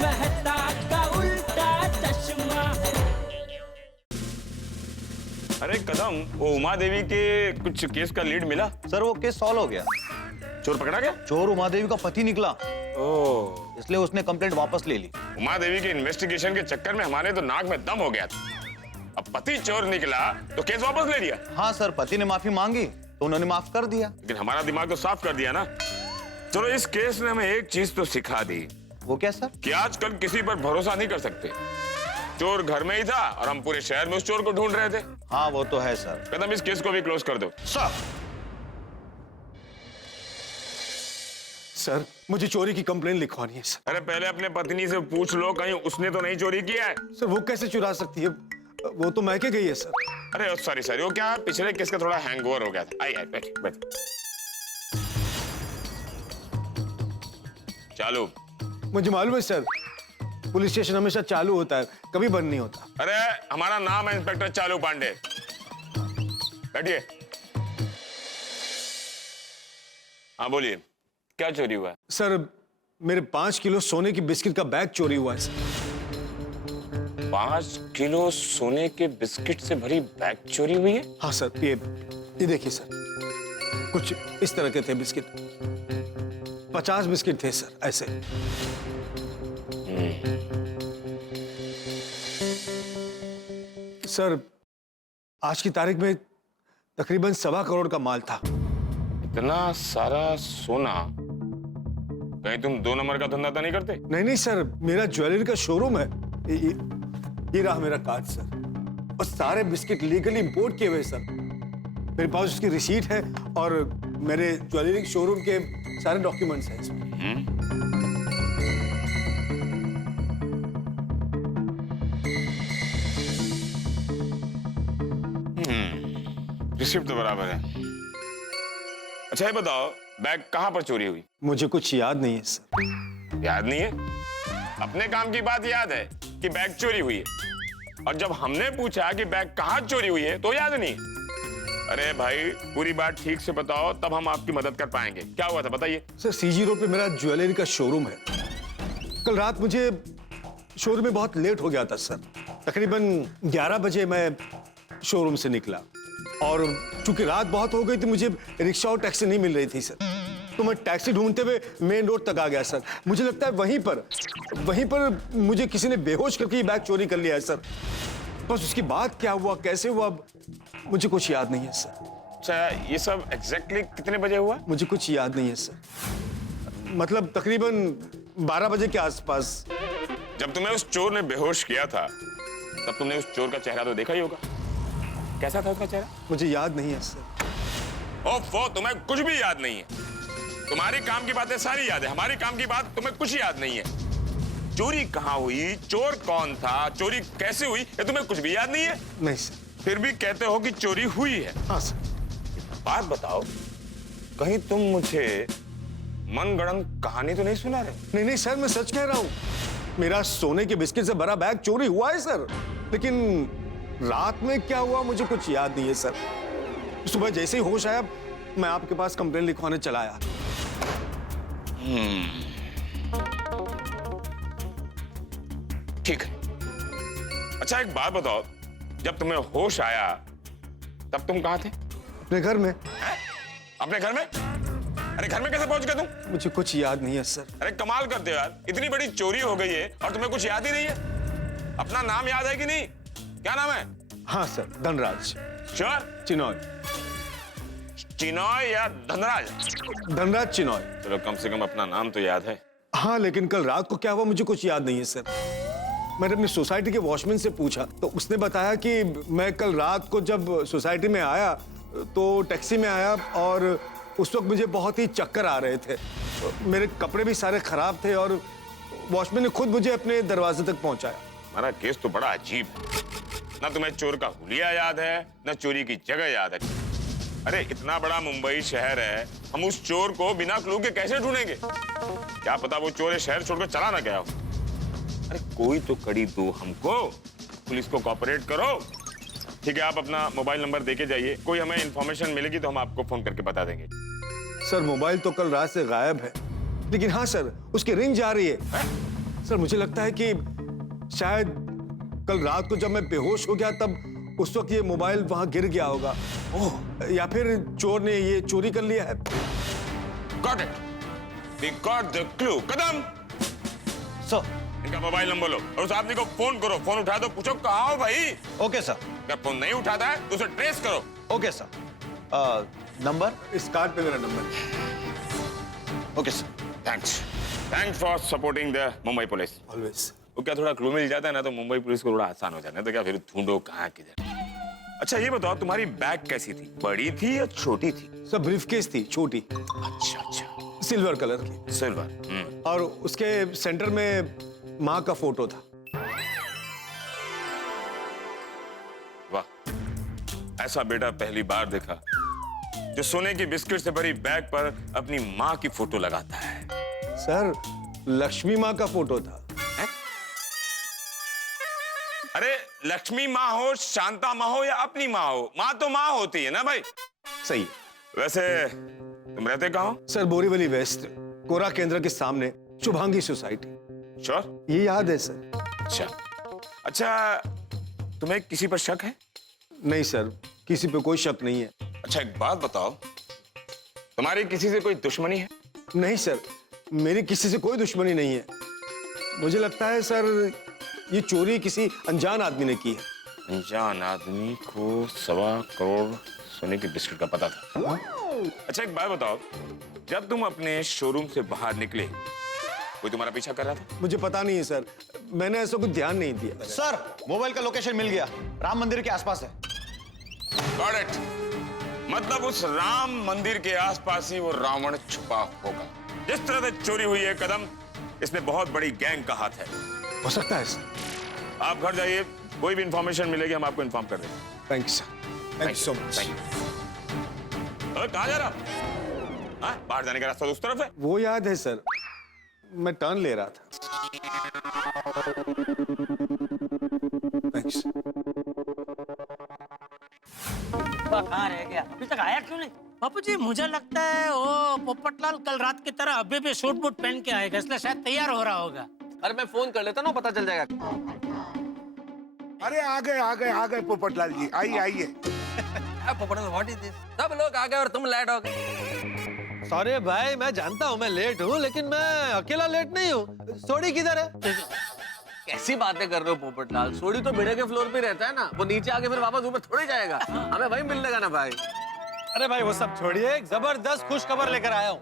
मेहता का उल्टा चश्मा। अरे कदम, वो उमा देवी के कुछ केस का लीड मिला? सर वो केस सॉल्व हो गया। चोर पकड़ा गया? चोर उमा देवी का पति निकला, ओह, इसलिए उसने कंप्लेंट वापस ले ली। उमा देवी के इन्वेस्टिगेशन के चक्कर में हमारे तो नाक में दम हो गया था। अब पति चोर निकला तो केस वापस ले लिया। हाँ सर, पति ने माफी मांगी तो उन्होंने माफ कर दिया। लेकिन हमारा दिमाग तो साफ कर दिया ना। चलो, इस केस ने हमें एक चीज तो सिखा दी। वो क्या सर? कि आजकल किसी पर भरोसा नहीं कर सकते। चोर घर में ही था और हम पूरे शहर में उस चोर को ढूंढ रहे थे। हाँ वो तो है सर। कदम, इस केस को भी क्लोज कर दो। सर मुझे चोरी की कंप्लेन लिखवानी है सर। अरे पहले अपने पत्नी से पूछ लो, कहीं उसने तो नहीं चोरी किया है। सर वो कैसे चुरा सकती है, वो तो मैके गई है सर। अरे सॉरी सॉरी, वो क्या पिछले केस का थोड़ा हैंगओवर हो गया था। आई बैठ बैठ। चालू। मुझे मालूम है सर, पुलिस स्टेशन हमेशा चालू होता है, कभी बंद नहीं होता। अरे हमारा नाम है इंस्पेक्टर चालू पांडे। बैठिए। हाँ बोलिए, क्या चोरी हुआ है? सर मेरे 5 किलो सोने की बिस्किट का बैग चोरी हुआ है सर। 5 किलो सोने के बिस्किट से भरी बैग चोरी हुई है? हाँ सर, ये देखिए सर, कुछ इस तरह के थे बिस्किट। 50 बिस्किट थे सर, ऐसे। सर आज की तारीख में तकरीबन 1.25 करोड़ का माल था। इतना सारा सोना, कहीं तुम 2 नंबर का धंधा तो नहीं करते? नहीं सर, मेरा ज्वेलरी का शोरूम है। ये रहा मेरा कार्ड सर, और सारे बिस्किट लीगली इंपोर्ट किए हुए सर। मेरे पास उसकी रिसीट है और मेरे ज्वेलरी शोरूम के सारे डॉक्यूमेंट्स हैं इसमें। रिसिप्ट तो बराबर है। अच्छा ये बताओ, बैग कहां पर चोरी हुई? मुझे कुछ याद नहीं है सर। याद नहीं है? अपने काम की बात याद है कि बैग चोरी हुई है, और जब हमने पूछा कि बैग कहां चोरी हुई है तो याद नहीं। अरे भाई, पूरी बात ठीक से बताओ, तब हम आपकी मदद कर पाएंगे। क्या हुआ था बताइए। सर सीजी रोड पे मेरा ज्वेलरी का शोरूम है। कल रात मुझे शोरूम में बहुत लेट हो गया था सर। तकरीबन 11 बजे मैं शोरूम से निकला, और चूंकि रात बहुत हो गई थी, मुझे रिक्शा और टैक्सी नहीं मिल रही थी सर। तो मैं टैक्सी ढूंढते हुए मेन रोड तक आ गया सर। मुझे लगता है वहीं पर मुझे किसी ने बेहोश करके ये बैग चोरी कर लिया है सर। बस उसके बाद क्या हुआ, कैसे हुआ, मुझे कुछ याद नहीं है सर। अच्छा, ये सब एग्जैक्टली कितने बजे हुआ? मुझे कुछ याद नहीं है सर। मतलब तकरीबन 12 बजे के आसपास। जब तुम्हें उस चोर ने बेहोश किया था, तब तुमने उस चोर का चेहरा तो देखा ही होगा। कैसा था उसका चेहरा? मुझे याद नहीं है सर। ओफो, तुम्हें कुछ भी याद नहीं है। तुम्हारी काम की बातें सारी याद है, हमारी काम की बात तुम्हें कुछ याद नहीं है। चोरी कहाँ हुई, चोर कौन था, चोरी कैसे हुई, ये तुम्हें कुछ भी याद नहीं है? नहीं सर। फिर भी कहते हो कि चोरी हुई है। हाँ सर। बात बताओ, कहीं तुम मुझे मनगढ़ंत कहानी तो नहीं सुना रहे? नहीं सर, मैं सच कह रहा हूँ। मेरा सोने के बिस्किट से भरा बैग चोरी हुआ है सर, लेकिन रात में क्या हुआ मुझे कुछ याद नहीं है सर। सुबह जैसे ही होश आया, मैं आपके पास कंप्लेंट लिखवाने चला आया। ठीक है। अच्छा एक बात बताओ, जब तुम्हें होश आया तब तुम कहाँ थे? अपने घर में। अपने घर में? अरे घर में कैसे पहुंच गए तुम? मुझे कुछ याद नहीं है सर। अरे कमाल करते हो यार, इतनी बड़ी चोरी हो गई है और तुम्हें कुछ याद ही नहीं है। अपना नाम याद है कि नहीं? क्या नाम है? हाँ सर, धनराज। श्योर? चिनॉय। चिनॉय या धनराज? धनराज चिनॉय। चलो, कम से कम अपना नाम तो याद है। हाँ, लेकिन कल रात को क्या हुआ मुझे कुछ याद नहीं है सर। मैंने अपनी सोसाइटी के वॉचमैन से पूछा तो उसने बताया कि मैं कल रात को जब सोसाइटी में आया तो टैक्सी में आया, और उस वक्त मुझे बहुत ही चक्कर आ रहे थे। मेरे कपड़े भी सारे खराब थे, और वॉचमैन ने खुद मुझे अपने दरवाजे तक पहुंचाया। हमारा केस तो बड़ा अजीब है। ना तुम्हें चोर का हुलिया याद है, ना चोरी की जगह याद है। अरे इतना बड़ा मुंबई शहर है, हम उस चोर को बिना क्लू के कैसे ढूंढेंगे? क्या पता वो चोर शहर छोड़कर चला ना गया हो। अरे कोई तो कड़ी दो हमको, पुलिस को कोऑपरेट करो। ठीक है, आप अपना मोबाइल नंबर देके जाइए, कोई हमें इंफॉर्मेशन मिलेगी तो हम आपको फोन करके बता देंगे। सर मोबाइल तो कल रात से गायब है, लेकिन हाँ सर, उसकी रिंग जा रही है। सर मुझे लगता है कि शायद कल रात को जब मैं बेहोश हो गया तब उस वक्त ये मोबाइल वहां गिर गया होगा। ओह, या फिर चोर ने ये चोरी कर लिया है। Got it, we got the clue. Kadam, sir. इनका मोबाइल नंबर लो और उस आदमी को फोन करो। फोन उठा दो, पूछो कहाँ हो भाई। Okay sir. अगर फोन नहीं उठाता है तो उसे ट्रेस करो। Okay sir. नंबर? इस कार्ड पे मेरा नंबर है। Okay sir. Thanks for supporting the Mumbai police. Always. वो क्या थोड़ा क्लू मिल जाता है ना तो मुंबई पुलिस को थोड़ा आसान हो जाता है, तो क्या फिर ढूंढो कहाँ किधर। अच्छा ये बताओ, तुम्हारी बैग कैसी थी, बड़ी थी या छोटी थी? सर ब्रीफकेस थी, छोटी, अच्छा, सिल्वर कलर की, सिल्वर। और उसके सेंटर में माँ का फोटो था। वाह, ऐसा बेटा पहली बार देखा जो सोने की बिस्किट से भरी बैग पर अपनी माँ की फोटो लगाता है। सर लक्ष्मी माँ का फोटो था। अरे लक्ष्मी माँ हो, शांता माँ हो या अपनी माँ हो, माँ तो माँ होती है ना भाई। सही। वैसे तुम रहते कहाँ हो? सर बोरीवली वेस्ट, कोरा केंद्र के सामने, शुभांगी सोसाइटी। श्योर? ये याद है सर। अच्छा, तुम्हें किसी पर शक है? नहीं सर, किसी पे कोई शक नहीं है। अच्छा एक बात बताओ, तुम्हारी किसी से कोई दुश्मनी है? नहीं सर, मेरी किसी से कोई दुश्मनी नहीं है। मुझे लगता है सर ये चोरी किसी अनजान आदमी ने की है। अनजान आदमी को 1.25 करोड़ सोने की बिस्किट का पता था। अच्छा एक बात बताओ, जब तुम अपने शोरूम से बाहर निकले कोई तुम्हारा पीछा कर रहा था? मुझे पता नहीं है सर, मैंने ऐसा कुछ ध्यान नहीं दिया। सर मोबाइल का लोकेशन मिल गया, राम मंदिर के आसपास है। Got it. मतलब उस राम मंदिर के आसपास ही वो रावण छुपा होगा। जिस तरह से चोरी हुई है कदम, इसमें बहुत बड़ी गैंग का हाथ है। हो सकता है सर। आप घर जाइए, कोई भी इंफॉर्मेशन मिलेगी हम आपको इन्फॉर्म कर देंगे। Thank you sir, thank you so much. कहाँ जा रहा? हाँ, बाहर जाने का रास्ता तो उस तरफ है। वो याद है सर, मैं टर्न ले रहा था। थैंक्स। कहाँ रह गया, अभी तक आया क्यों नहीं? बापू जी मुझे लगता है वो पोपटलाल कल रात की तरह अभी भी सूट बूट पहन के आएगा, इसलिए शायद तैयार हो रहा होगा। अरे मैं फोन कर लेता ना, पता चल जाएगा। अरे आ गए पोपटलाल जी, आइए आइए। What is this? सब लोग आ गए और तुम लेट हो गए। सॉरी भाई, मैं जानता हूँ मैं लेट हूँ, लेकिन मैं अकेला लेट नहीं हूँ। सोडी किधर है? कैसी बातें कर रहे हो पोपटलाल? सोडी तो भिड़े के फ्लोर पे रहता है ना, वो नीचे आके फिर वापस ऊपर थोड़ी जाएगा। हमें वहीं मिल लेगा ना भाई। अरे भाई वो सब छोड़िए, एक जबरदस्त खुश खबर लेकर आया हूँ।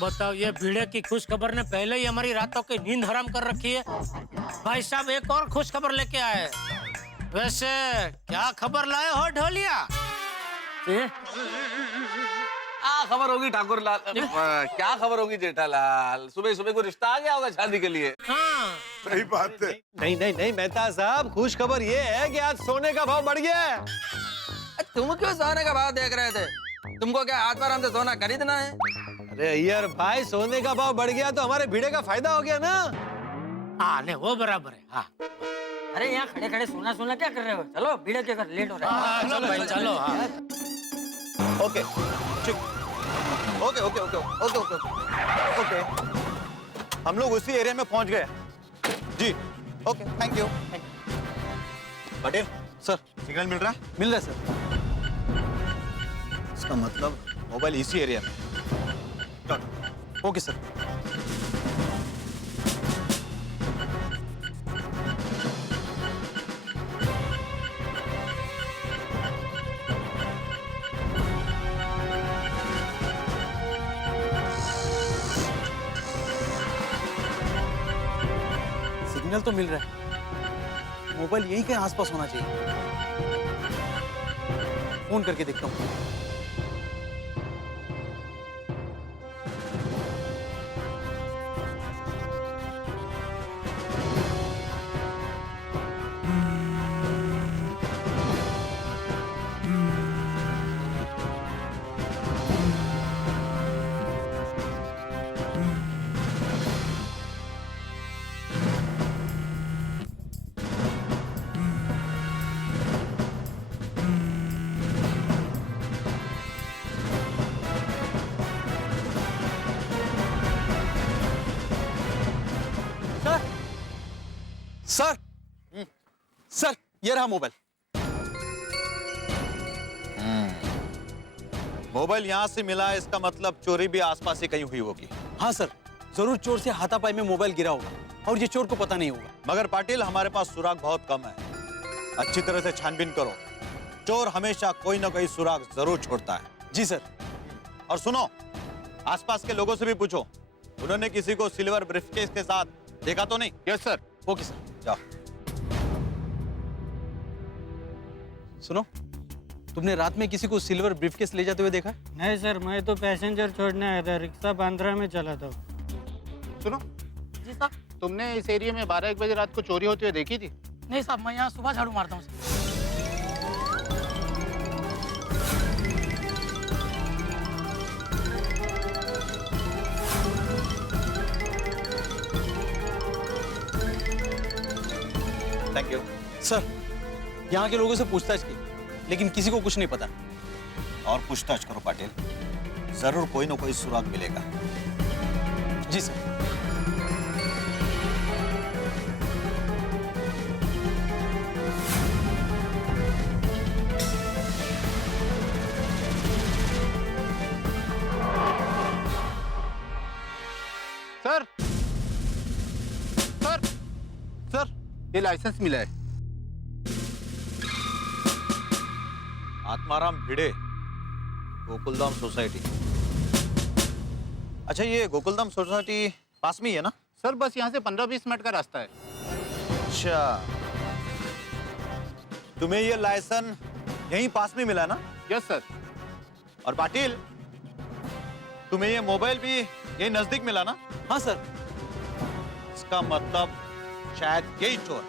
बताओ, ये भीड़े की खुश खबर ने पहले ही हमारी रातों की नींद हराम कर रखी है। भाई साहब एक और खुश खबर लेके आए। वैसे क्या खबर लाए हो ढोलिया? खबर होगी ठाकुर लाल। क्या खबर होगी जेठालाल? सुबह सुबह को रिश्ता आ गया होगा शादी के लिए। हाँ। सही बात है। नहीं नहीं नहीं मेहता साहब, खुश खबर ये है कि आज सोने का भाव बढ़ गया है। तुम क्यों सोने का भाव देख रहे थे? तुमको क्या हाथ पर हमसे सोना खरीदना है? अरे अय्यर भाई, सोने का भाव बढ़ गया तो हमारे भिड़े का फायदा हो गया ना। हाँ नहीं वो बराबर है। हाँ। अरे यहाँ खड़े खड़े सोना सोना क्या कर रहे हो? चलो भीड़े के घर लेट हो रहा है। चलो भाई चलो। हाँ। ओके ठीक। Okay okay okay okay okay okay, हम लोग उसी एरिया में पहुंच गए जी। Okay thank you. Patel sir, signal मिल रहा है? मिल रहा है सर। इसका मतलब मोबाइल इसी एरिया में। Okay sir. सिग्नल तो मिल रहा है, मोबाइल यहीं के आसपास होना चाहिए। फोन करके देखता हूँ। सर सर ये रहा मोबाइल। मोबाइल यहां से मिला है, इसका मतलब चोरी भी आसपास ही कहीं हुई होगी। हाँ सर, जरूर चोर से हाथापाई में मोबाइल गिरा होगा और ये चोर को पता नहीं होगा। मगर पाटिल हमारे पास सुराग बहुत कम है, अच्छी तरह से छानबीन करो। चोर हमेशा कोई ना कोई सुराग जरूर छोड़ता है। जी सर। और सुनो, आसपास के लोगों से भी पूछो, उन्होंने किसी को सिल्वर ब्रीफकेस के साथ देखा तो नहीं? Yes sir. Okay sir. जाओ। सुनो, तुमने रात में किसी को सिल्वर ब्रीफकेस ले जाते हुए देखा? नहीं सर, मैं तो पैसेंजर छोड़ने आया था, रिक्शा बांद्रा में चला था। सुनो जी साहब। तुमने इस एरिया में 12-1 बजे रात को चोरी होती हुई देखी थी? नहीं साहब, मैं यहाँ सुबह झाड़ू मारता हूँ। Thank you. सर, यहाँ के लोगों से पूछताछ की, लेकिन किसी को कुछ नहीं पता। और पूछताछ करो पाटिल, जरूर कोई ना कोई सुराग मिलेगा। जी सर। सर सर सर, ये लाइसेंस मिला है। आत्माराम भिड़े, गोकुलधाम सोसाइटी। अच्छा, ये गोकुलधाम सोसाइटी पास में ही है ना? सर बस यहाँ से 15-20 मिनट का रास्ता है। अच्छा, तुम्हें ये लाइसेंस यहीं पास में मिला ना? Yes sir. और पाटिल, तुम्हें ये मोबाइल भी यही नजदीक मिला ना? हाँ सर। इसका मतलब शायद यही चोर।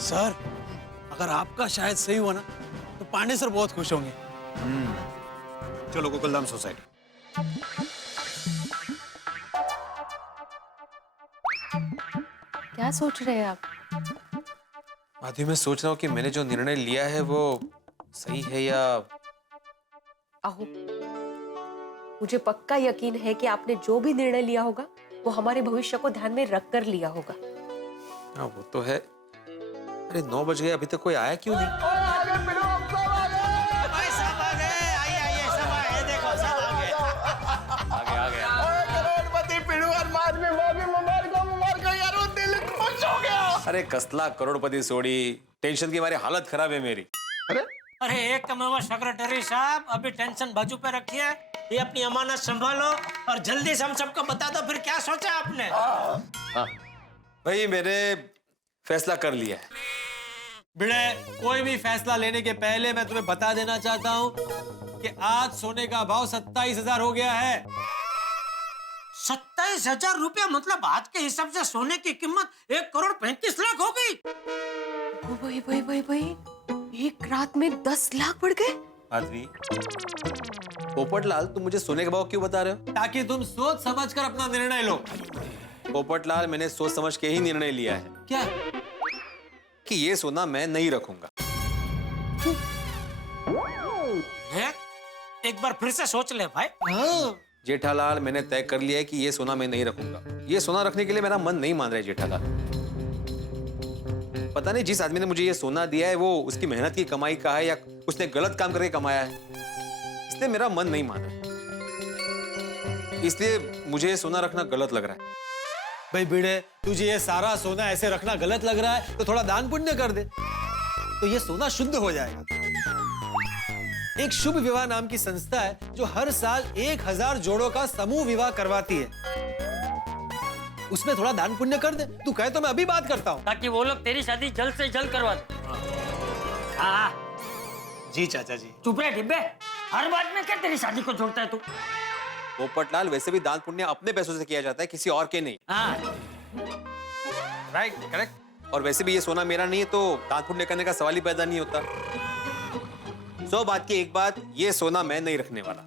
सर, अगर आपका शायद सही हुआ ना, तो पांडे सर बहुत खुश होंगे। चलो गोकुलधाम सोसाइटी। क्या सोच रहे हैं आप? माधवी, मैं सोच रहा हूँ कि मैंने जो निर्णय लिया है वो सही है या... आहो, मुझे पक्का यकीन है कि आपने जो भी निर्णय लिया होगा वो हमारे भविष्य को ध्यान में रख कर लिया होगा। हाँ, वो तो है। अरे 9 बज गए, अभी तक कोई आया क्यों नहीं? भाई सब आ गए, आइए आइए, सब आए, देखो सब आ गए। आ गया। अरे कसला करोड़पति सोड़ी, टेंशन की मारी हालत खराब है मेरी। अरे एक कमावा सेक्रेटरी साहब, अभी टेंशन बाजू पे रखिए, ये अपनी अमानत संभालो और जल्दी से हम सबको बता दो फिर क्या सोचा आपने। भाई, मैंने फैसला कर लिया है। बिड़े, कोई भी फैसला लेने के पहले मैं तुम्हें बता देना चाहता हूँ कि आज सोने का भाव 27,000 हो गया है। 27,000 रुपया? मतलब आज के हिसाब से सोने की कीमत 1,35,00,000 हो गई। भाई, एक रात में 10 लाख बढ़ गए। माधवी, पोपटलाल, तुम मुझे सोने का भाव क्यों बता रहे हो? ताकि तुम सोच समझ कर अपना निर्णय लो। पोपटलाल, मैंने सोच समझ के ही निर्णय लिया है। क्या? कि ये सोना मैं नहीं रखूंगा। एक बार फिर से सोच ले भाई। जेठालाल, मैंने तय कर लिया है कि ये सोना मैं नहीं रखूंगा। ये सोना रखने के लिए मेरा मन नहीं मान रहा है जेठालाल। पता नहीं जिस आदमी ने मुझे ये सोना दिया है वो उसकी मेहनत की कमाई का है या उसने गलत काम करके कमाया है, इसलिए मेरा मन नहीं मान रहा। इसलिए मुझे ये सोना रखना गलत लग रहा है। भाई बिड़े, तुझे ये सारा सोना ऐसे रखना गलत लग रहा है तो थोड़ा दान पुण्य कर दे, तो ये सोना शुद्ध हो जाएगा। एक शुभ विवाह नाम की संस्था है जो हर साल 1000 जोड़ों का समूह विवाह करवाती है। उसमें थोड़ा दान पुण्य कर दे। तू कहे तो मैं अभी बात करता हूँ, ताकि वो लोग तेरी शादी जल्द से जल्द करवा दे। हाँ, जी चाचा जी। चुप रहे डिब्बे, हर बात में क्या तेरी शादी को जोड़ता है तू? पोपटलाल, वैसे भी दान पुण्य अपने पैसों से किया जाता है, किसी और के नहीं। हाँ, राइट, करेक्ट। और वैसे भी ये सोना मेरा नहीं है तो दान पुण्य करने का सवाल ही पैदा नहीं होता। 100 बात की एक बात, ये सोना मैं नहीं रखने वाला।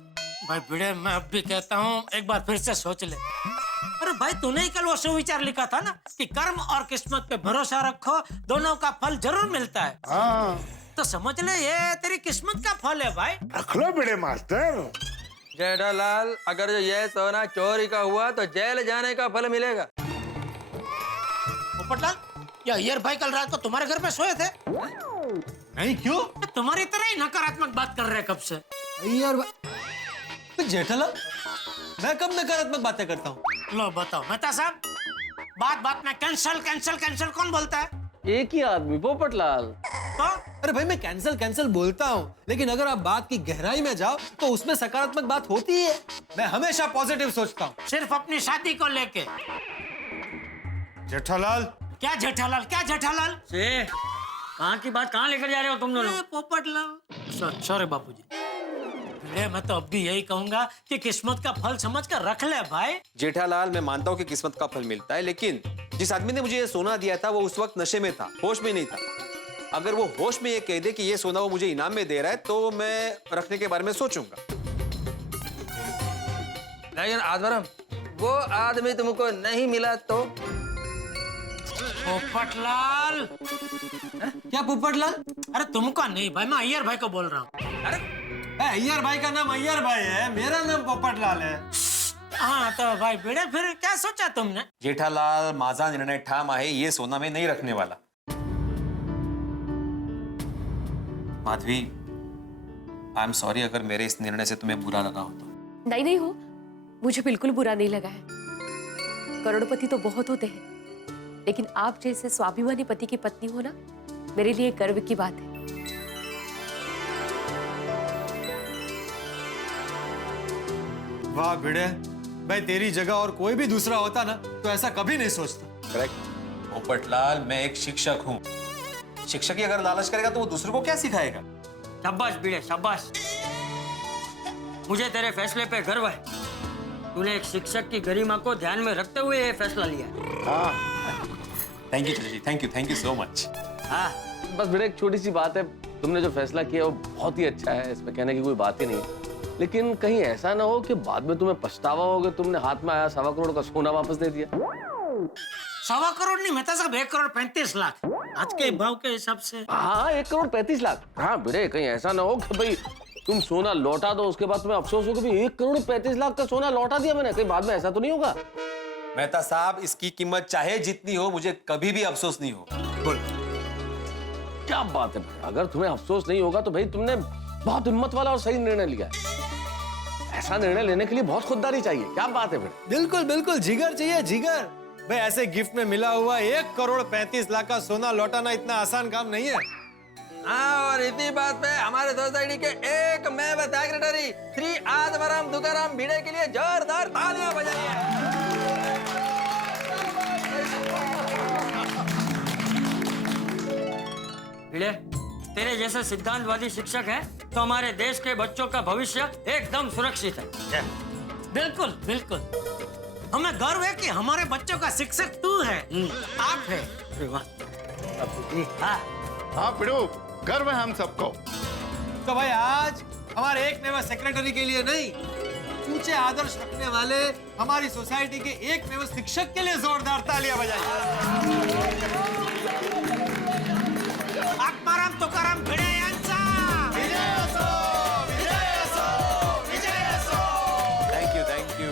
भाई भिड़े, मैं अब भी कहता हूँ एक बार फिर से सोच ले। अरे भाई, तूने ही कल वो सुविचार लिखा था ना कि कर्म और किस्मत पे भरोसा रखो, दोनों का फल जरूर मिलता है। हाँ, तो समझ ले ये तेरी किस्मत का फल है भाई। रख लो बड़े मास्टर। जेठालाल, अगर जो ये सोना चोरी का हुआ तो जेल जाने का फल मिलेगा। पोपटलाल, ये अय्यर भाई कल रात को तुम्हारे घर पे सोए थे? नहीं, क्यों? तुम्हारी तरह ही नकारात्मक बात कर रहे हैं कब से। यार जेठालाल, मैं कब नकारात्मक बातें करता हूँ? लो बताओ मेहता साहब, बात बात में कैंसल कैंसल कैंसल कौन बोलता है? एक ही आदमी पोपटलाल। तो अरे भाई, मैं कैंसल बोलता हूँ, लेकिन अगर आप बात की गहराई में जाओ तो उसमें सकारात्मक बात होती है। मैं हमेशा पॉजिटिव सोचता हूँ। सिर्फ अपनी शादी को लेके। जेठालाल, क्या जेठालाल, क्या जेठालाल? से कहाँ की बात कहाँ लेकर जा रहे हो तुम दोनों? पोपटलाल, सॉरी बापूजी। मैं तो अब भी यही कहूंगा कि किस्मत का फल समझ कर रख ले भाई। जेठालाल, मैं मानता हूँ कि किस्मत का फल मिलता है, लेकिन जिस आदमी ने मुझे ये सोना दिया था वो उस वक्त नशे में था, होश में नहीं था। अगर वो होश में ये कह दे कि ये सोना वो मुझे इनाम में दे रहा है तो मैं रखने के बारे में सोचूंगा। नहीं आदवरम, वो आदमी तुमको नहीं मिला तो? पोपटलाल। क्या पोपटलाल? अरे तुमको नहीं भाई, मैं अय्यर भाई को बोल रहा हूँ। अरे अय्यर भाई का नाम अय्यर भाई है, मेरा नाम पोपटलाल है। हाँ तो भाई बेड़े, फिर क्या सोचा तुमने? जेठालाल, माझा निर्णय ठाम आहे, ये सोना मैं नहीं रखने वाला। माधवी, आई एम सॉरी अगर मेरे इस निर्णय से तुम्हें बुरा लगा हो तो। नहीं नहीं हो, मुझे बिल्कुल बुरा नहीं लगा है। करोड़पति तो बहुत होते हैं, लेकिन आप जैसे स्वाभिमानी पति की पत्नी हो ना, मेरे लिए गर्व की बात है। वाह भिड़े, भाई तेरी जगह और कोई भी दूसरा होता ना तो ऐसा कभी नहीं सोचता। करेक्ट। पोपटलाल, मैं एक शिक्षक हूँ। शिक्षक ही अगर लालच करेगा तो वो दूसरों को क्या सिखाएगा? शाबाश भिड़े, शाबाश। मुझे तेरे फैसले पे गर्व है। तूने एक शिक्षक की गरिमा को ध्यान में रखते हुए ये फैसला लिया। थैंक यू जी, थैंक यू सो मच। हाँ, बस मेरे एक छोटी सी बात है, तुमने जो फैसला किया वो बहुत ही अच्छा है, इसमें कहने की कोई बात ही नहीं है। लेकिन कहीं ऐसा ना हो कि बाद में तुम्हें पछतावा हो कि तुमने हाथ में आया 1.25 करोड़ का सोना वापस दे दिया। 1.25 करोड़ नहीं मेहता साहब, 1,35,00,000 आज के भाव के हिसाब से। हाँ, 1,35,00,000। हाँ बेटे, कहीं ऐसा ना हो कि भाई तुम सोना लौटा दो, उसके बाद तुम्हें अफसोस हो कि 1,35,00,000 का सोना लौटा दिया मैंने, कहीं बाद में ऐसा तो नहीं होगा? मेहता साहब, इसकी कीमत चाहे जितनी हो, मुझे कभी भी अफसोस नहीं होगा। क्या बात है भाई, अगर तुम्हें अफसोस नहीं होगा तो भाई तुमने बहुत हिम्मत वाला और सही निर्णय लिया है। ऐसा निर्णय लेने के लिए बहुत खुददारी चाहिए। क्या बात है बेटे? बिल्कुल बिल्कुल, जिगर चाहिए, जिगर। भाई ऐसे गिफ्ट में मिला हुआ 1,35,00,000 का सोना लौटाना इतना आसान काम नहीं है। हाँ, और इसी बात पे हमारे सोसाइटी के एक मैं सेक्रेटरी श्री आदवरम तुकाराम भिड़े के लिए जोरदार तालियां बजाइए। भिड़े, तेरे जैसे सिद्धांतवादी शिक्षक है तो हमारे देश के बच्चों का भविष्य एकदम सुरक्षित है। बिल्कुल बिल्कुल, हमें गर्व है कि हमारे बच्चों का शिक्षक तू है, आप है। अरे वाह। हाँ पिड़ू, गर्व है हम सबको। तो भाई आज हमारे एक मेवा सेक्रेटरी के लिए नहीं, ऊंचे आदर्श रखने वाले हमारी सोसाइटी के एक मेवा शिक्षक के लिए जोरदार तालियां बजाइए। आत्माराम तुकाराम भिडे यांचा थैंक यू।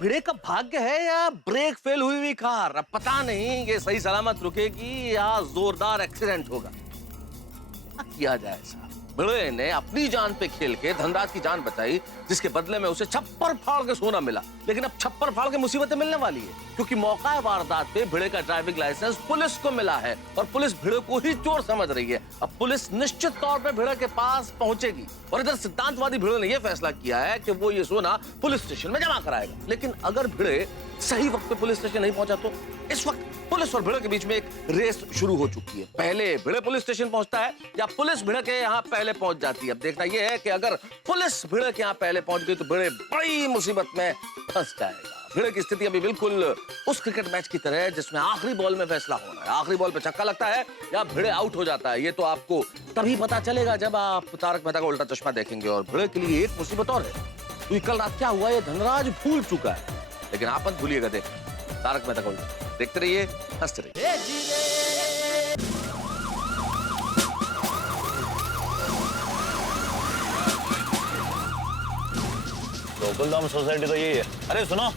भिड़े का भाग्य है या ब्रेक फेल हुई हुई कार, अब पता नहीं ये सही सलामत रुकेगी या जोरदार एक्सीडेंट होगा। क्या किया जाए साहब? भिड़े ने अपनी जान पे खेल के धनराज की जान बचाई, जिसके बदले में उसे छप्पर फाड़ के सोना मिला। लेकिन अब छप्पर फाड़ के मुसीबतें मिलने वाली है, क्योंकि मौका वारदात पे भिड़े का ड्राइविंग लाइसेंस पुलिस को मिला है और पुलिस भिड़े को ही चोर समझ रही है। अब पुलिस निश्चित तौर पे भिड़े के पास पहुंचेगी और इधर सिद्धांतवादी भिड़े ने यह फैसला किया है कि वो ये सोना पुलिस स्टेशन में जमा कराएगा। लेकिन अगर भिड़े सही वक्त पे पुलिस स्टेशन नहीं पहुंचा तो इस वक्त पुलिस और भिड़े के बीच में एक रेस शुरू हो चुकी है। पहले भिड़े पुलिस स्टेशन पहुंचता है या पुलिस भिड़े के यहाँ पहले पहुंच जाती है। अब देखना यह है कि अगर पुलिस भिड़े के यहाँ पहले पहुंच गई तो भिड़े बड़ी मुसीबत में फंस जाएगा। भिड़े की स्थिति अभी बिल्कुल उस क्रिकेट मैच की तरह है जिसमें आखिरी बॉल में फैसला होना है। आखिरी बॉल पे छक्का लगता है या भिड़े आउट हो जाता है, ये तो आपको तभी पता चलेगा जब आप तारक मेहता का उल्टा चश्मा देखेंगे। और भिड़े के लिए एक मुसीबत और है, तो कल रात क्या हुआ ये धनराज भूल चुका है, लेकिन आप मत भूलिएगा। देख तारक मेहता का उल्टा देखते रहिए, हंसते रहिए। गोकुलधाम सोसाइटी तो यही है। अरे सुनो,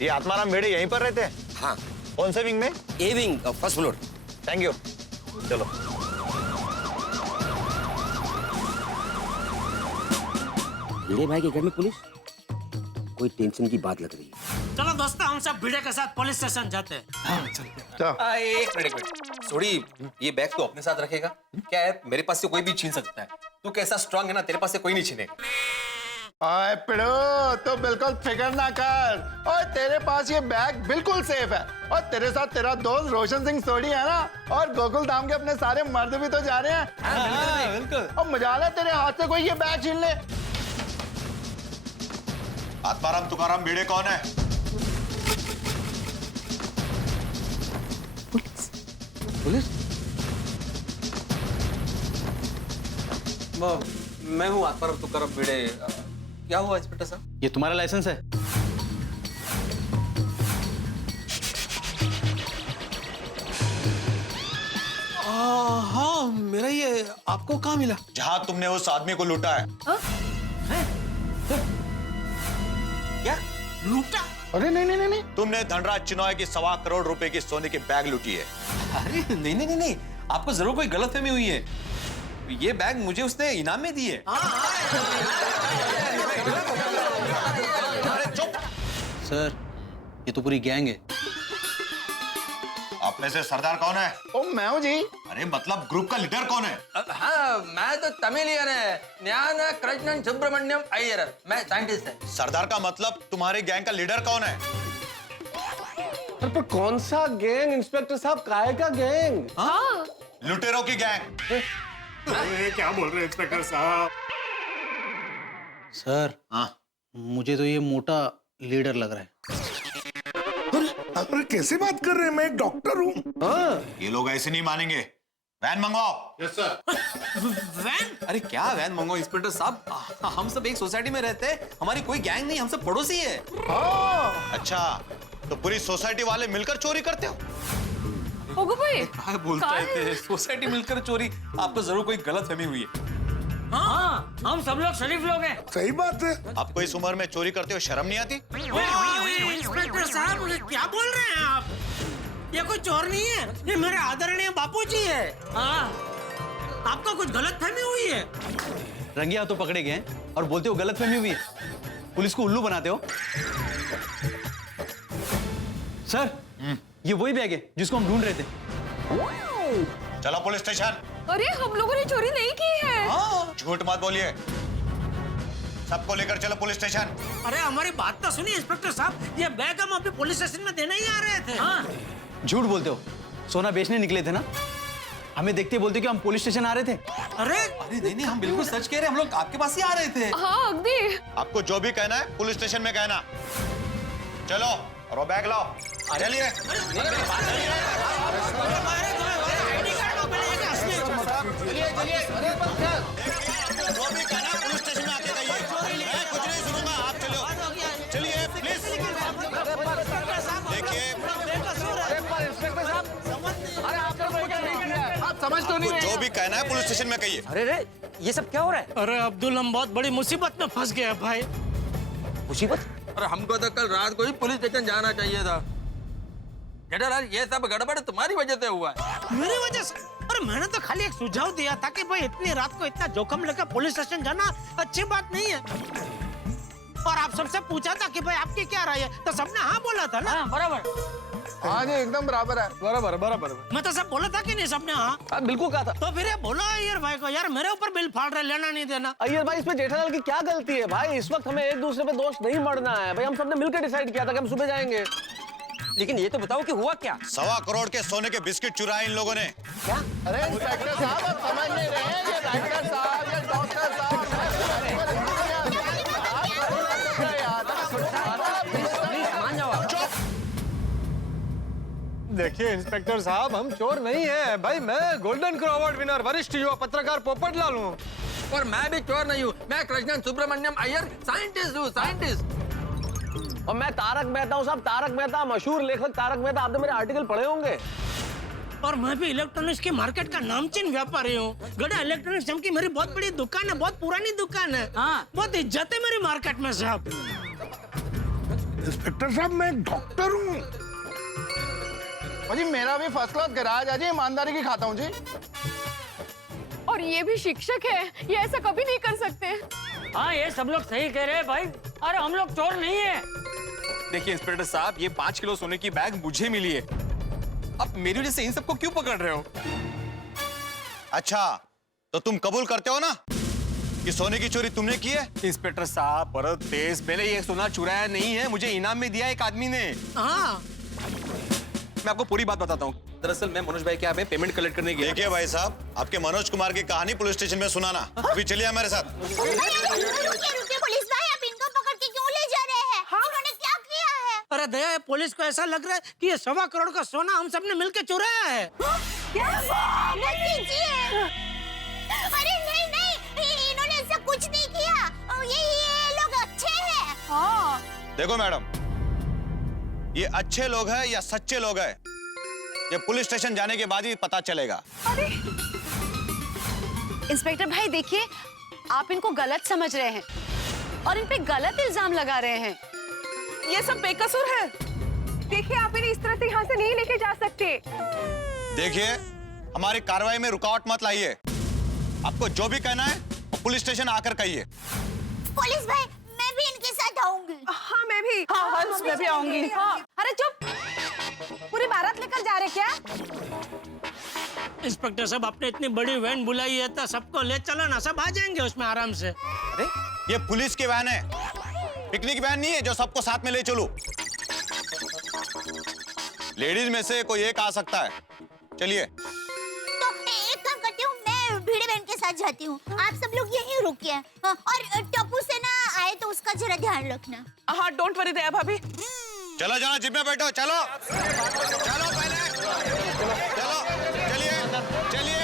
ये आत्माराम भिड़े यहीं पर रहते हैं? हाँ, कौन से विंग में? A wing, first floor. Thank you. चलो। भिड़े भाई के घर में पुलिस? कोई टेंशन की बात लग रही है। चलो दोस्तों, हम सब भिड़े के साथ पुलिस स्टेशन जाते हैं। एक मिनट सॉरी, ये बैग तो अपने साथ रखेगा? क्या है, मेरे पास से कोई भी छीन सकता है। तू कैसा स्ट्रांग है ना, तेरे पास से कोई नहीं छीनेगा। आए पिड़ो, तो बिल्कुल फिक्र ना कर, और तेरे पास ये बैग बिल्कुल सेफ है। और तेरे साथ तेरा दोस्त रोशन सिंह सोडी है ना, और गोकुल धाम के अपने सारे मर्द भी तो जा रहे हैं। बिल्कुल। और मजाल है तेरे हाथ से कोई ये बैग छीन ले। आत्माराम तुकाराम भिड़े कौन है? पुलिस? मैं हूँ आत्माराम तुकाराम भिड़े। क्या हुआ इंस्पेक्टर साहब? ये तुम्हारा लाइसेंस है? हाँ, मेरा ये आपको कहाँ मिला? जहां तुमने उस आदमी को लूटा है। क्या लूटा? अरे नहीं नहीं नहीं, तुमने धनराज चिनॉय की 1.25 करोड़ रुपए की सोने की बैग लूटी है। अरे नहीं नहीं नहीं नहीं, आपको जरूर कोई गलतफहमी हुई है। ये बैग मुझे उसने इनाम में दी है। अरे चुप। सर, ये तो पूरी गैंग है। आप में से सरदार कौन है? ओ मैं हूँ जी। अरे मतलब ग्रुप का लीडर कौन है? हाँ, मैं तो तमिलियन है, ज्ञान कृष्णन सुब्रमण्यम अय्यर। मैं साइंटिस्ट है। सरदार का मतलब तुम्हारे गैंग का लीडर कौन है? पर कौन सा गैंग इंस्पेक्टर साहब? काहे का गैंग? हाँ। लुटेरों की गैंग। क्या बोल रहे हैं इंस्पेक्टर साहब? सर, हाँ, मुझे तो ये मोटा लीडर लग रहा है। अरे कैसे बात कर रहे हैं, मैं एक डॉक्टर हूँ। ये लोग ऐसे नहीं मानेंगे। वैन मंगवाओ। Yes sir. वैन? अरे क्या वैन मंगो इंस्पेक्टर साहब, हम सब एक सोसाइटी में रहते हैं, हमारी कोई गैंग नहीं, हम सब पड़ोसी है। अच्छा, तो पूरी सोसाइटी वाले मिलकर चोरी करते हो? ओगो भाई, क्या बोलते थे, सोसाइटी मिलकर चोरी? आपको जरूर कोई गलतफहमी हुई है। हाँ, हम सब लोग शरीफ लोग हैं। सही बात है। आपको इस उम्र में चोरी करते हो शर्म नहीं आती? इंस्पेक्टर साहब, क्या बोल रहे हैं आप? ये कोई चोर नहीं है, ये मेरे आदरणीय बापूजी है। हाँ, आपको कुछ गलतफहमी हुई है। रंगिया तो पकड़े गए हैं और बोलते हो गलतफहमी हुई है। पुलिस को उल्लू बनाते हो। सर, ये वही बैग है जिसको हम ढूंढ रहे थे। चलो पुलिस स्टेशन। अरे हम लोगों ने चोरी नहीं की है। झूठ मत बोलिए। सबको लेकर चलो पुलिस स्टेशन। अरे हमारी बात तो सुनिए इंस्पेक्टर साहब, ये बैग हम अभी पुलिस स्टेशन में देने ही आ रहे थे। हाँ। झूठ बोलते हो, सोना बेचने निकले थे ना? हमें देखते बोलते कि हम पुलिस स्टेशन आ रहे थे। अरे अरे नहीं नहीं, हम बिल्कुल सच कह रहे हैं, हम लोग आपके पास ही आ रहे थे। हाँ अगदी। आपको जो भी कहना है पुलिस स्टेशन में कहना। चलो, और वो बैग लाओ। चलिए। जो भी कहना है पुलिस स्टेशन में आके कहिए। मैं कुछ नहीं सुनूंगा, आप चलो। चलिए प्लीज। देखिए, आप समझ तो नहीं जो भी कहना है पुलिस स्टेशन में कहिए। अरे रे, ये सब क्या हो रहा है? अरे अब्दुल, हम बहुत बड़ी मुसीबत में फंस गए हैं भाई। मुसीबत? अरे हमको तो कल रात को ही पुलिस स्टेशन जाना चाहिए था। जेठालाल, ये सब गड़बड़ तुम्हारी वजह से हुआ है। मेरी वजह से? अरे मैंने तो खाली एक सुझाव दिया था कि भाई इतनी रात को इतना जोखिम लेकर पुलिस स्टेशन जाना अच्छी बात नहीं है। और आप सबसे पूछा था कि भाई आपकी क्या राय है, तो सबने हाँ बोला था ना? हाँ, बराबर। हाँ जी, एकदम बराबर है। बराबर बराबर। मैं तो सब बोला था कि नहीं सबने हाँ? बिल्कुल कहा था। तो फिर ये बोलो अय्यर भाई को, यार मेरे ऊपर बिल फाड़ रहे, लेना नहीं देना। अय्यर भाई, इसमें जेठालाल की क्या गलती है भाई? इस वक्त हमें एक दूसरे पे दोष नहीं मढ़ना है भाई। हम सबने मिलकर डिसाइड किया था कि हम सुबह जाएंगे। लेकिन ये तो बताओ कि हुआ क्या? 1.25 करोड़ के सोने के बिस्किट चुराए इन लोगों ने। अरे इंस्पेक्टर साहब, आप समझ नहीं रहे हैं, ये डॉक्टर साहब, ये डॉक्टर साहब। देखिए इंस्पेक्टर साहब, हम चोर नहीं है भाई। मैं गोल्डन क्रो अवार्ड विनर वरिष्ठ युवा पत्रकार पोपटलाल हूँ। और मैं भी चोर नहीं हूँ, मैं कृष्णन सुब्रमण्यम अय्यर साइंटिस्ट हूँ, साइंटिस्ट। और मैं तारक मेहता हूँ साहब, तारक मेहता, मशहूर लेखक तारक मेहता। आपने मेरे आर्टिकल पढ़े होंगे। और मैं भी इलेक्ट्रॉनिक्स की मार्केट का नामचीन व्यापारी हूँ। गड़ा इलेक्ट्रॉनिक्स नाम की मेरी बहुत बड़ी दुकान है, बहुत पुरानी दुकान है। हाँ, बहुत इज्जत है मेरी मार्केट में साहब। इंस्पेक्टर साहब, मैं डॉक्टर हूँ। जी मेरा भी फर्स्ट क्लास गैराज है जी, ईमानदारी की खाता हूँ जी। और ये भी शिक्षक है, ये ऐसा कभी नहीं कर सकते। हाँ ये सब लोग सही कह रहे हैं भाई। अरे हम लोग चोर नहीं है। देखिए इंस्पेक्टर साहब, ये 5 किलो सोने की बैग मुझे मिली है। अब मेरी वजह से इन सबको क्यों पकड़ रहे हो? अच्छा, तो तुम कबूल करते हो ना कि सोने की चोरी तुमने की है? इंस्पेक्टर साहब, परत तेज, मैंने ये सोना चुराया नहीं है, मुझे इनाम में दिया एक आदमी ने। हाँ मैं आपको पूरी बात बताता हूँ। दरअसल मैं मनोज भाई के यहाँ पे पेमेंट कलेक्ट करने गया। देखिए भाई साहब, आपके मनोज कुमार की कहानी पुलिस स्टेशन में सुनाना। अभी चलिए हमारे साथ। रुकिए पुलिस भाई, आप इनको पकड़ के क्यों ले जा रहे हैं? इन्होंने क्या किया है? अरे दया, ये पुलिस को ऐसा लग रहा है कि ये 1.25 करोड़ का सोना हम सबने मिलके चुराया है। नहीं कीजिए। अरे नहीं नहीं, इन्होंने ऐसा कुछ नहीं किया। ये लोग अच्छे हैं। हाँ। देखो मैडम, ये अच्छे लोग हैं या सच्चे लोग हैं, ये पुलिस स्टेशन जाने के बाद ही पता चलेगा। इंस्पेक्टर भाई देखिए, आप इनको गलत समझ रहे हैं और इन पे गलत इल्जाम लगा रहे हैं। ये सब बेकसूर है। देखिए आप इन्हें इस तरह से यहाँ से नहीं लेके जा सकते। देखिए, हमारी कार्रवाई में रुकावट मत लाइए। आपको जो भी कहना है वो पुलिस स्टेशन आकर कहिए। पुलिस भाई, मैं भी इनके साथ आऊंगी। हाँ मैं भी। हाँ हंस, मैं भी आऊंगी। अरे चुप, पूरी बारात लेकर जा रहे क्या? इंस्पेक्टर साहब, आपने इतनी बड़ी वैन बुलाई है तो सबको ले चलो ना, सब आ जाएंगे उसमें आराम से। अरे ये पुलिस की वैन है, पिकनिक वैन नहीं है जो सबको साथ में ले चलो। लेडीज में से कोई एक आ सकता है। चलिए। तो एक काम करती हूँ, मैं भिड़े बहन के साथ जाती हूँ, आप सब लोग यहीं रुकिए। और टप्पू से ना आए तो उसका जरा ध्यान रखना। हाँ डोंट वरी दया भाभी। चलो चलो, जीप में बैठो, चलो चलो पहले चलो, चलिए चलिए,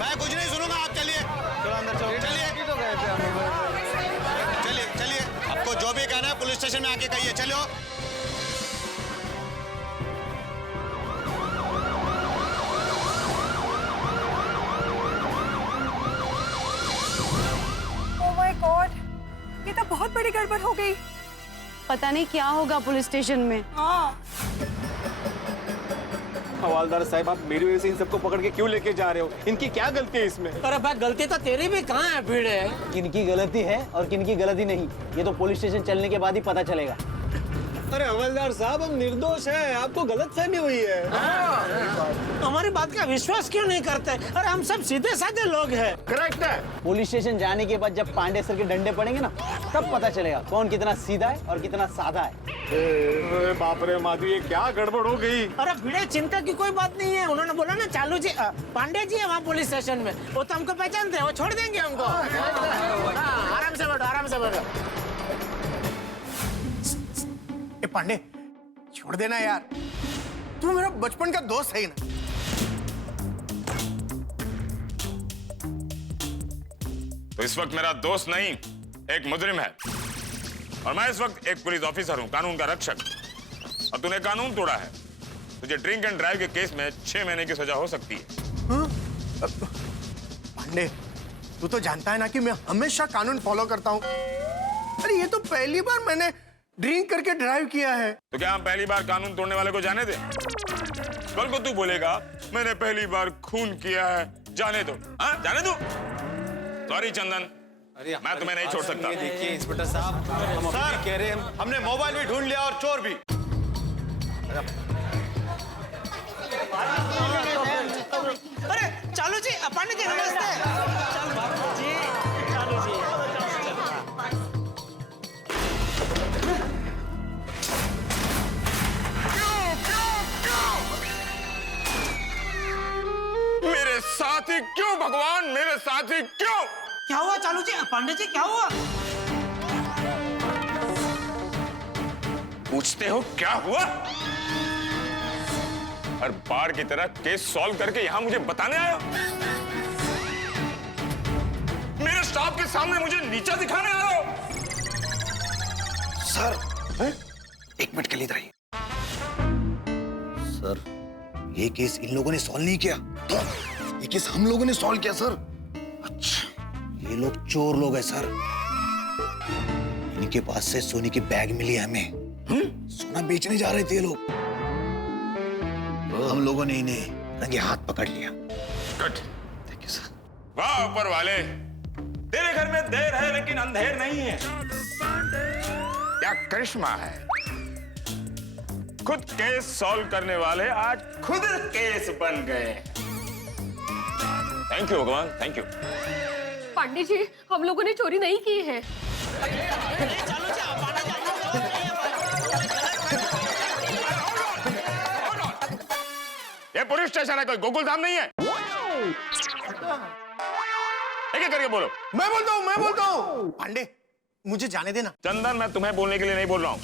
मैं कुछ नहीं सुनूंगा, आप चलिए। चलो अंदर चलो, चलिए चलिए चलिए, आपको जो भी कहना है पुलिस स्टेशन में आके कहिए। चलो। ओह माय गॉड, ये तो बहुत बड़ी गड़बड़ हो गई। पता नहीं क्या होगा पुलिस स्टेशन में। हवालदार साहब, आप मेरी वजह से इन सबको पकड़ के क्यों लेके जा रहे हो? इनकी क्या गलती है इसमें? अरे भाई, गलती तो तेरी भी कहाँ है भिड़े? किनकी गलती है और किनकी गलती नहीं, ये तो पुलिस स्टेशन चलने के बाद ही पता चलेगा। अरे हवलदार साहब, हम निर्दोष हैं, आपको गलतफहमी हुई है। हमारी बात का विश्वास क्यों नहीं करते? अरे हम सब सीधे साधे लोग हैं। करेक्ट है। पुलिस स्टेशन जाने के बाद जब पांडे सर के डंडे पड़ेंगे ना, तब पता चलेगा कौन कितना सीधा है और कितना सादा है। बाप रे माधु, ये क्या गड़बड़ हो गई? अरे भिड़े, चिंता की कोई बात नहीं है। उन्होंने बोला ना चालू जी, पांडे जी है वहाँ पुलिस स्टेशन में, वो तो हमको पहचानते हैं, वो छोड़ देंगे हमको। आराम से बैठो, आराम से बैठो। पांडे, छोड़ देना यार, तू मेरा बचपन का दोस्त है ना। तो इस वक्त मेरा दोस्त नहीं, एक मुजरिम है, और मैं इस वक्त एक पुलिस ऑफिसर हूं, कानून का रक्षक। और तूने कानून तोड़ा है, तुझे ड्रिंक एंड ड्राइव के केस में 6 महीने की सजा हो सकती है। पांडे, तू तो जानता है ना कि मैं हमेशा कानून फॉलो करता हूँ। अरे ये तो पहली बार मैंने ड्रिंक करके ड्राइव किया है। तो क्या हम पहली बार कानून तोड़ने वाले को जाने दें? कल को तू बोलेगा मैंने पहली बार खून किया है, जाने दो। हाँ, जाने दो। सॉरी चंदन, मैं तुम्हें नहीं छोड़ सकता। देखिए इंस्पेक्टर साहब, हम अभी कह रहे हैं, हमने मोबाइल भी ढूंढ लिया और चोर भी। अरे चालू जी, पांडे जी नमस्ते। चालू जी, चालू जी। मेरे साथी क्यों भगवान, मेरे साथी क्यों? क्या हुआ चालू जी? पांडे जी क्या हुआ? पूछते हो क्या हुआ? हर बार की तरह केस सॉल्व करके यहां मुझे बताने आए हो? मेरे स्टाफ के सामने मुझे नीचा दिखाने आए हो? सर, एक मिनट के लिए इधर आइए। सर, ये केस इन लोगों ने सॉल्व नहीं किया, ये केस हम लोगों ने सॉल्व किया सर। अच्छा, ये लोग चोर लोग हैं सर। इनके पास से सोने की बैग मिली है हमें। सोना बेचने जा रहे थे ये लोग। हम लोगों ने इन्हें रंगे हाथ पकड़ लिया। गुड। Thank you sir. वाह ऊपर वाले, तेरे घर में देर है लेकिन अंधेर नहीं है। क्या करिश्मा है। खुद केस सॉल्व करने वाले आज खुद केस बन गए। थैंक यू भगवान, थैंक यू। पांडे जी, हम लोगों ने चोरी नहीं की है। ये पुलिस स्टेशन है, कोई गोकुल धाम नहीं है। एक करके बोलो। मैं बोलता हूँ। पांडे, मुझे जाने देना। चंदन, मैं तुम्हें बोलने के लिए नहीं बोल रहा हूँ,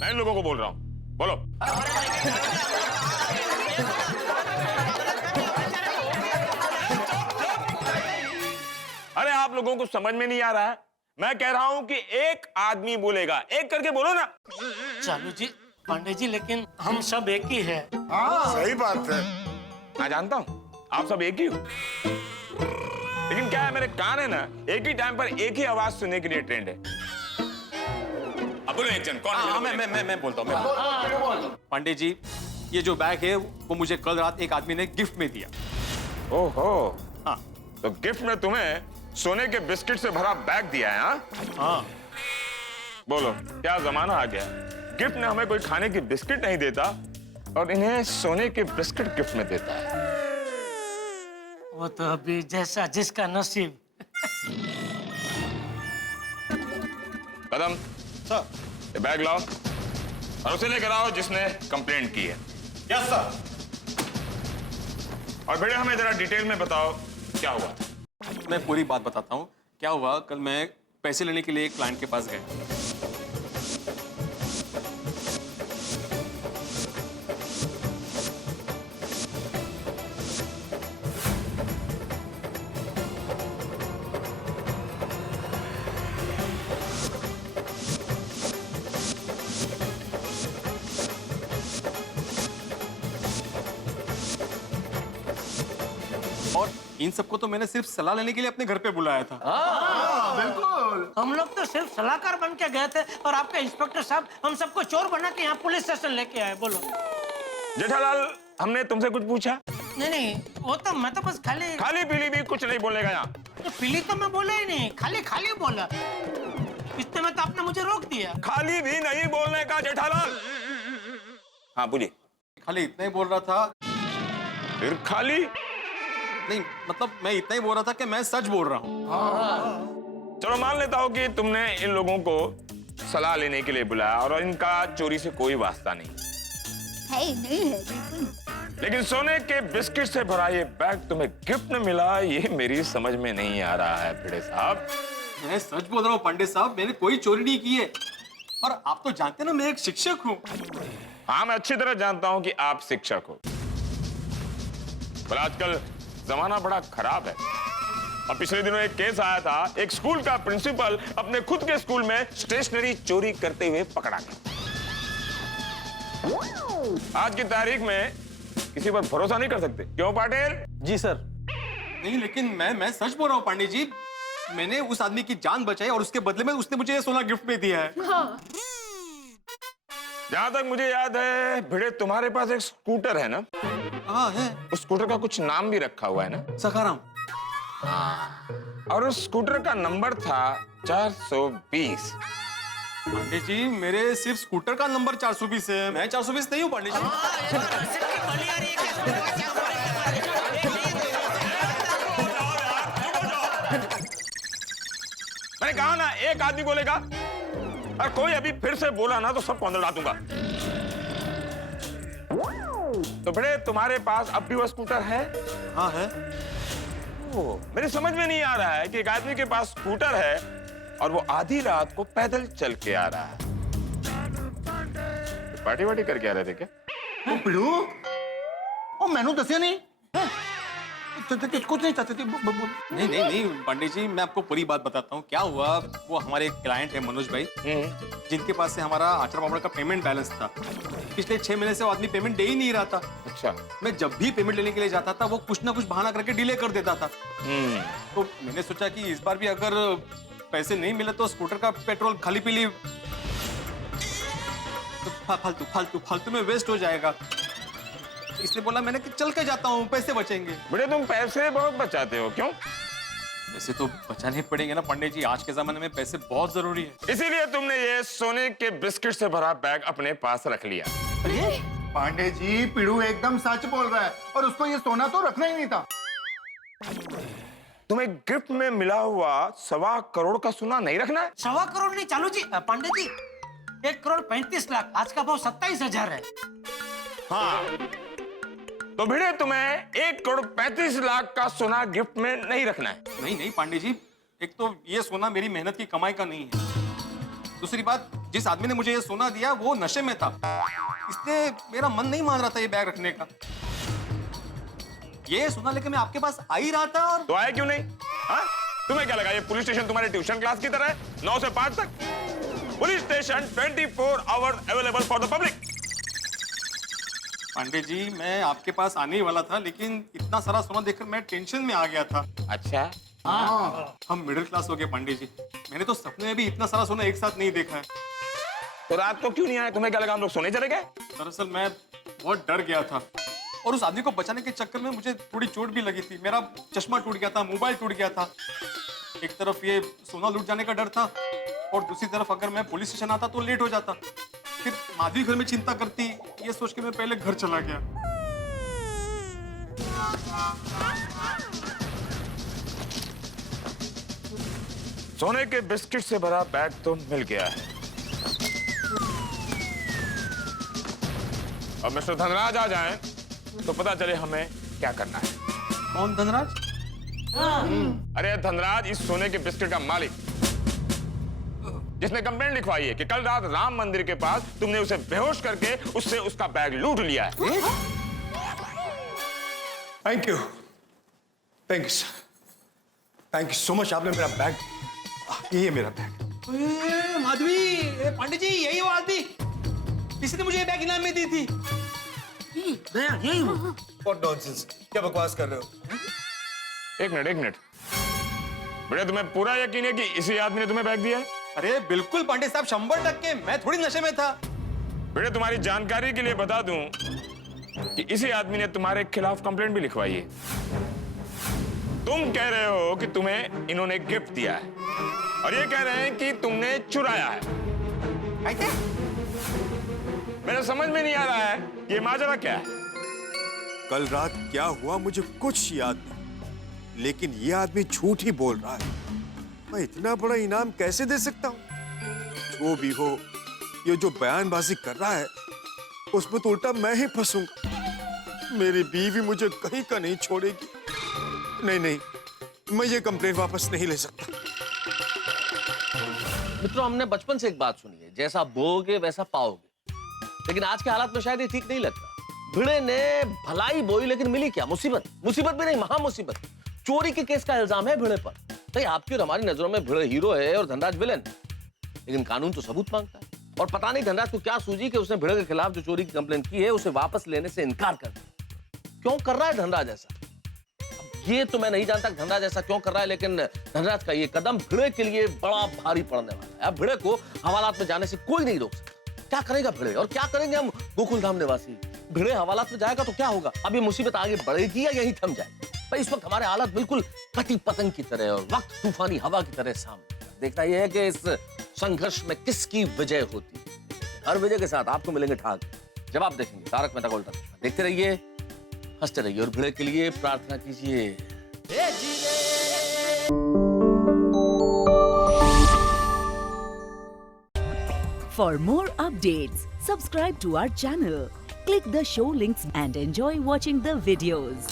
मैं इन लोगों को बोल रहा हूँ। बोलो। अरे आप लोगों को समझ में नहीं आ रहा है। मैं कह रहा हूं कि एक आदमी बोलेगा, एक करके बोलो ना। चालू जी, पांडे जी, लेकिन हम सब एक ही है। सही बात है। मैं जानता हूं आप सब एक ही हो, लेकिन क्या है, मेरे कान है ना एक ही टाइम पर एक ही आवाज सुनने के लिए ट्रेंड है। अब बोलो एक जन कौन। मैं बोलता हूँ। पांडे जी, ये जो बैग है वो मुझे कल रात एक आदमी ने गिफ्ट में दिया। ओहो, हाँ। तो गिफ्ट में तुम्हें सोने के बिस्किट से भरा बैग दिया है? हाँ। बोलो क्या जमाना आ गया, गिफ्ट में हमें कोई खाने की बिस्किट नहीं देता और इन्हें सोने के बिस्किट गिफ्ट में देता है। वो तो अभी जैसा जिसका नसीब। कदम सर। ये बैग लाओ और उसे लेकर आओ जिसने कंप्लेंट की है। Yes sir. और बेटे हमें जरा डिटेल में बताओ क्या हुआ था। मैं पूरी बात बताता हूँ। क्या हुआ, कल मैं पैसे लेने के लिए एक क्लाइंट के पास गया। और इन सबको तो मैंने सिर्फ सलाह लेने के लिए अपने घर पे बुलाया था। बिल्कुल। हम लोग तो सिर्फ सलाहकार बन के गए थे और आपके इंस्पेक्टर साहब हम सबको चोर बना के यहाँ पुलिस स्टेशन लेके आए। बोलो। जेठालाल, हमने तुमसे कुछ पूछा? नहीं, वो तो मैं तो बस खाली पीली भी कुछ नहीं बोलने का यहाँ। तो पीली तो मैं बोला ही नहीं, खाली बोला। इतने में तो आपने मुझे रोक दिया। खाली भी नहीं बोलने का जेठालाल। हाँ बोलिए। खाली इतना ही बोल रहा था। फिर खाली नहीं, मतलब मैं इतना ही बोल रहा था कि मैं सच बोल रहा हूँ। चलो मान लेता हूँ कि तुमने इन लोगों को सलाह लेने के लिए बुलाया और इनका चोरी से कोई वास्ता नहीं है। लेकिन सोने के बिस्किट से भरा ये बैग तुम्हें गिफ्ट में मिला, ये मेरी समझ में नहीं आ रहा है भिड़े साहब। मैं सच बोल रहा हूँ पंडित साहब, मैंने कोई चोरी नहीं की है। और आप तो जानते ना मैं एक शिक्षक हूँ। हाँ, मैं अच्छी तरह जानता हूँ कि आप शिक्षक हो, पर आजकल जमाना बड़ा खराब है। और पिछले दिनों एक केस आया था, एक स्कूल का प्रिंसिपल अपने खुद के स्कूल में स्टेशनरी चोरी करते हुए पकड़ा गया। आज की तारीख में किसी पर भरोसा नहीं कर सकते, क्यों पाटिल? जी सर। नहीं, लेकिन मैं सच बोल रहा हूँ पांडे जी। मैंने उस आदमी की जान बचाई और उसके बदले में उसने मुझे ये सोना गिफ्ट में दिया है। हाँ। जहां तक मुझे याद है भिड़े, तुम्हारे पास एक स्कूटर है ना? हाँ है। उस स्कूटर का कुछ नाम भी रखा हुआ है ना? सखाराम। और उस स्कूटर का नंबर था 420। पांडे जी, मेरे सिर्फ स्कूटर का नंबर 420 है। मैं 420 नहीं हूँ पांडे जी। मैंने कहा ना एक आदमी बोलेगा, और कोई अभी फिर से बोला ना तो सबको अंदर डाल दूंगा। तो बड़े तुम्हारे पास अब भी वो स्कूटर है? हाँ है। मेरी समझ में नहीं आ रहा है कि एक आदमी के पास स्कूटर है और वो आधी रात को पैदल चल के आ रहा है। पार्टी वार्टी करके आ रहे थे क्या? ओ पिड़ू, ओ मैंने दसिया नहीं। कुछ नहीं चाहते थे। नहीं पंडित जी, मैं आपको पूरी बात बताता हूँ। क्या हुआ, वो हमारे एक क्लाइंट है मनोज भाई, जिनके पास से हमारा आचार पापड़ का पेमेंट बैलेंस था। पिछले 6 महीने से वो आदमी पेमेंट दे ही नहीं रहा था। अच्छा। मैं जब भी पेमेंट लेने के लिए जाता था वो कुछ ना कुछ बहाना करके डिले कर देता था। तो मैंने सोचा कि इस बार भी अगर पैसे नहीं मिले तो स्कूटर का पेट्रोल खाली पीली फालतू में वेस्ट हो जाएगा। इसलिए बोला मैंने कि चल के जाता हूँ, पैसे बचेंगे। बेटे तुम पैसे बहुत बचाते हो, क्यों? पैसे तो बचाने पड़ेंगे ना पंडित जी, आज के जमाने में पैसे बहुत जरूरी है। इसीलिए तुमने ये सोने के बिस्किट से भरा बैग अपने पास रख लिया। पांडे जी, पिड़ू एकदम सच बोल रहा है और उसको ये सोना तो रखना ही नहीं था। तुम्हें गिफ्ट में मिला हुआ 1.25 करोड़ का सोना नहीं रखना है? 1.25 करोड़ नहीं चालू जी, पांडे जी 1,35,00,000, आज का भाव 27,000 है। हाँ, तो भिड़े तुम्हें 1,35,00,000 का सोना गिफ्ट में नहीं रखना है। नहीं नहीं पांडे जी, एक तो ये सोना मेरी मेहनत की कमाई का नहीं है, दूसरी बात जिस आदमी ने मुझे ये सोना दिया वो नशे में था, इसलिए मेरा मन नहीं मान रहा था ये बैग रखने का। ये सोना लेके मैं आपके पास आ ही रहा था। और तो आए क्यों नहीं? हाँ? तुम्हें क्या लगा ये पुलिस स्टेशन तुम्हारे ट्यूशन क्लास की तरह है, 9 से 5 तक? Police station 24 hours available for the public. Pandey ji, मैं आपके पास आने ही वाला था, लेकिन इतना सारा सोना देखकर मैं टेंशन में आ गया था। अच्छा, हाँ, हम मिडिल क्लास हो गए पांडे जी, मैंने तो सपने में भी इतना सारा सोना एक साथ नहीं देखा है। तो रात को क्यों नहीं आए? तुम्हें क्या लगा हम लोग सोने चले गए? दरअसल मैं बहुत डर गया था और उस आदमी को बचाने के चक्कर में मुझे थोड़ी चोट भी लगी थी। मेरा चश्मा टूट गया था, मोबाइल टूट गया था। एक तरफ ये सोना लूट जाने का डर था और दूसरी तरफ अगर मैं पुलिस स्टेशन आता तो लेट हो जाता। फिर माधवी घर में चिंता करती, ये सोच के मैं पहले घर चला गया। सोने के बिस्किट से भरा बैग तो मिल गया है। अब मिस्टर धनराज आ जाएं तो पता चले हमें क्या करना है। कौन धनराज? अरे धनराज, इस सोने के बिस्किट का मालिक, जिसने कंप्लेंट लिखवाई है कि कल रात राम मंदिर के पास तुमने उसे बेहोश करके उससे उसका बैग लूट लिया है। Thank you sir, thank you so much. आपने मेरा बैग, ये मेरा बैग। माधवी, पांडे जी यही वो आदमी, इसने मुझे ये बैग इनाम में दी थी। यही वो। What nonsense, क्या बकवास कर रहे हो? एक मिनट बेटे, तुम्हें पूरा यकीन है कि इसी आदमी ने तुम्हें बैग दिया है? अरे बिल्कुल पांडे साहब, 100%। मैं थोड़ी नशे में था। बेटे तुम्हारी जानकारी के लिए बता दूं कि इसी आदमी ने तुम्हारे खिलाफ कंप्लेंट भी लिखवाई है। तुम कह रहे हो कि तुम्हें इन्होंने गिफ्ट दिया है और ये कह रहे हैं कि तुमने चुराया है। मेरे समझ में नहीं आ रहा है ये माजरा क्या है। कल रात क्या हुआ मुझे कुछ याद नहीं, लेकिन ये आदमी झूठ ही बोल रहा है। मैं इतना बड़ा इनाम कैसे दे सकता हूँ? जो भी हो, ये जो बयानबाजी कर रहा है उसमें तो उल्टा मैं ही फंसूंगा। मेरी बीवी मुझे कहीं का नहीं छोड़ेगी। नहीं, मैं ये कंप्लेंट वापस नहीं ले सकता। मित्रों, हमने बचपन से एक बात सुनी है, जैसा बोओगे वैसा पाओगे, लेकिन आज के हालात में शायद ये ठीक नहीं लगता। भिड़े ने भलाई बोई लेकिन मिली क्या? मुसीबत भी नहीं, महा मुसीबत। चोरी के केस का इल्जाम है भिड़े पर। नहीं, आपकी और हमारी नजरों में भिड़े हीरो है और धनराज विलेन, लेकिन कानून तो सबूत मांगता है। और पता नहीं धनराज को क्या सूझी कि उसने भिड़े के खिलाफ जो चोरी की कंप्लेंट की है उसे वापस लेने से इनकार कर दिया। क्यों कर रहा है धनराज ऐसा? ये तो मैं नहीं जानता धनराज ऐसा क्यों कर रहा है, लेकिन धनराज का ये कदम भिड़े के लिए बड़ा भारी पड़ने वाला है। अब भिड़े को हवालात में जाने से कोई नहीं रोक सकता। क्या करेगा भिड़े और क्या करेंगे हम गोकुलधाम निवासी? भिड़े हवालात में जाएगा तो क्या होगा? अब ये मुसीबत आगे बढ़ेगी या यहीं थम जाएगी? भाई, इस वक्त हमारे हालात बिल्कुल कटी पतंग की तरह और वक्त तूफानी हवा की तरह सामने। देखना यह है कि इस संघर्ष में किसकी विजय होती है। हर विजय के साथ आपको मिलेंगे ठाक जवाब। देखेंगे तारक मेहता का उल्टा चश्मा। देखते रहिए, हंसते रहिए और भिड़े के लिए प्रार्थना कीजिए। For more updates, subscribe to our channel, click the show links and enjoy watching the videos.